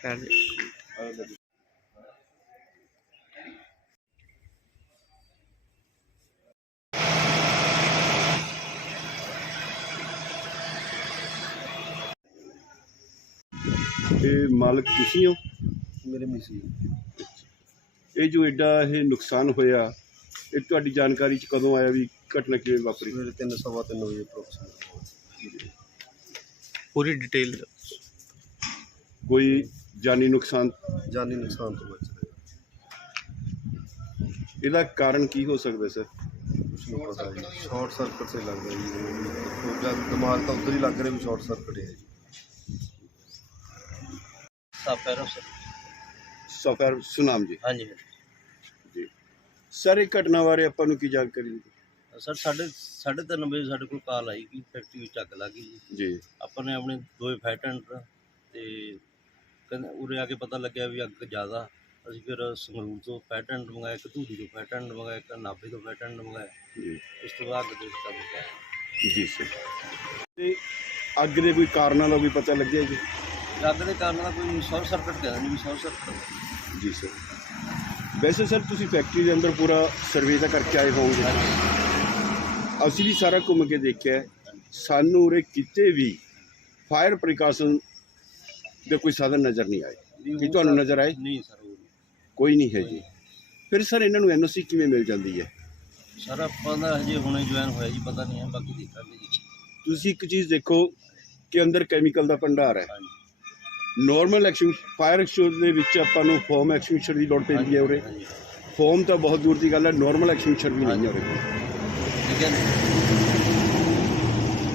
ਜੀ ਇਹ ਮਾਲਕ ਤੁਸੀਂ ਹੋ? ਮੇਰੇ ਮਿਸੀ। ਇਹ ਜੋ ਐਡਾ ਇਹ ਨੁਕਸਾਨ ਹੋਇਆ ਇਹ ਤੁਹਾਡੀ ਜਾਣਕਾਰੀ ਚ ਕਦੋਂ ਆਇਆ ਵੀ ਘਟਨਾ ਕਿਵੇਂ ਵਾਪਰੀ? ਸਵਾ ਤਿੰਨ ਵਜੇ ਅਪਰੋਕਸੀਮੇਟ ਪੂਰੀ ਡਿਟੇਲ ਕੋਈ ਜਾਨੀ ਨੁਕਸਾਨ ਜਾਨੀ ਨੁਕਸਾਨ ਤੋਂ ਬਚ ਰਹੇ ਇਹਦਾ ਕਾਰਨ ਕੀ ਹੋ ਸਕਦਾ ਸਰ? ਨਹੀਂ ਪਤਾ ਜੀ। ਸ਼ਾਰਟ ਸਰਕਟ ਸੇ ਲੱਗਦਾ ਜੀ। ਉਹ ਜਦ ਦਿਮਾਗ ਤਾਂ ਉੱਧਰ ਹੀ ਲੱਗ ਰਿਹਾ ਵੀ ਸ਼ਾਰਟ ਸਰਕਟ ਹੈ ਜੀ। ਸਾਫੈਰੋ ਸਰ ਸਫਰ ਸੁਨਾਮ ਜੀ। ਹਾਂਜੀ ਜੀ। ਸਰ ਇਹ ਘਟਨਾ ਬਾਰੇ ਆਪਾਂ ਨੂੰ ਕੀ ਜਾਣਕਾਰੀ ਦਿੱਤੀ? ਸਰ ਸਾਡੇ ਸਾਢੇ ਤਿੰਨ ਵਜੇ ਸਾਡੇ ਕੋਲ ਕਾਲ ਆਈ ਕਿ ਫੈਕਟਰੀ ਵਿੱਚ ਅੱਗ ਲੱਗ ਗਈ ਜੀ। ਜੀ। ਆਪਾਂ ਨੇ ਆਪਣੇ ਦੋਏ ਫੈਟੈਂਡਰ ਤੇ ਕਹਿੰਦੇ ਉਰੇ ਆ ਕੇ ਪਤਾ ਲੱਗਿਆ ਵੀ ਅੱਗ ਜ਼ਿਆਦਾ। ਅਸੀਂ ਫਿਰ ਸੰਗਰੂਰ ਤੋਂ ਫੈਟੈਂਡ ਮੰਗਾਇਆ ਇੱਕ ਧੂਰੀ ਤੋਂ ਫੈਟੈਂਡ ਮੰਗਾਇਆ ਇੱਕ ਨਾਭੇ ਤੋਂ ਫੈਟੈਂਡ ਮੰਗਾਇਆ ਜੀ। ਉਸ ਤੋਂ ਬਾਅਦ ਅੱਗ ਦੇ ਜੀ ਸਰ। ਤੇ ਅੱਗ ਦੇ ਕੋਈ ਕਾਰਨਾਂ ਦਾ ਵੀ ਪਤਾ ਲੱਗਿਆ ਜੀ? ਅੱਗ ਦੇ ਕਾਰਨ ਦਾ ਕੋਈ ਸ਼ਾਰਟ ਸਰਕਟ ਕਹਿੰਦੇ ਨਹੀਂ ਵੀ ਸ਼ਾਰਟ ਸਰਕਟ ਜੀ ਸਰ। ਵੈਸੇ ਸਰ ਤੁਸੀਂ ਫੈਕਟਰੀ ਦੇ ਅੰਦਰ ਪੂਰਾ ਸਰਵੇ ਤਾਂ ਕਰਕੇ ਆਏ ਹੋਵੋਗੇ। ਅਸੀਂ ਵੀ ਸਾਰਾ ਘੁੰਮ ਕੇ ਦੇਖਿਆ। ਸਾਨੂੰ ਉਰੇ ਕਿਤੇ ਵੀ ਫਾਇਰ ਪ੍ਰੀਕਾਸ਼ਨ ਦੇ ਕੋਈ ਸਾਧਨ ਨਜ਼ਰ ਨਹੀਂ ਆਏ। ਕੀ ਤੁਹਾਨੂੰ ਨਜ਼ਰ ਆਏ? ਨਹੀਂ ਸਰ। ਕੋਈ ਨਹੀਂ ਹੈ ਜੀ। ਫਿਰ ਸਰ ਇਹਨਾਂ ਨੂੰ ਐਨਓਸੀ ਕਿਵੇਂ ਮਿਲ ਜਾਂਦੀ ਹੈ? ਸਰ ਆਪਾਂ ਦਾ ਹਜੇ ਹੁਣੇ ਜੁਆਇਨ ਹੋਇਆ ਜੀ ਪਤਾ ਨਹੀਂ ਹੈ ਬਾਕੀ ਦੇਖਾਂਗੇ ਜੀ। ਤੁਸੀਂ ਇੱਕ ਚੀਜ਼ ਦੇਖੋ ਕਿ ਅੰਦਰ ਕੈਮੀਕਲ ਦਾ ਭੰਡਾਰ ਹੈ। ਨਾਰਮਲ ਐਕਸ਼ਨ ਫਾਇਰ ਐਕਸ਼ਨ ਦੇ ਵਿੱਚ ਆਪਾਂ ਨੂੰ ਫੋਮ ਐਕਸਟਿੰਗੁਇਸ਼ਰ ਦੀ ਲੋੜ ਪੈਂਦੀ ਹੈ ਉਰੇ। ਫੋਮ ਤਾਂ ਬਹੁਤ ਦੂਰ ਦੀ ਗੱਲ ਹੈ ਨਾਰਮਲ ਐਕਸਟਿੰਗੁਇਸ਼ਰ ਵੀ ਨਹੀਂ ਹੈ ਉਰੇ। ਠੀਕ ਹੈ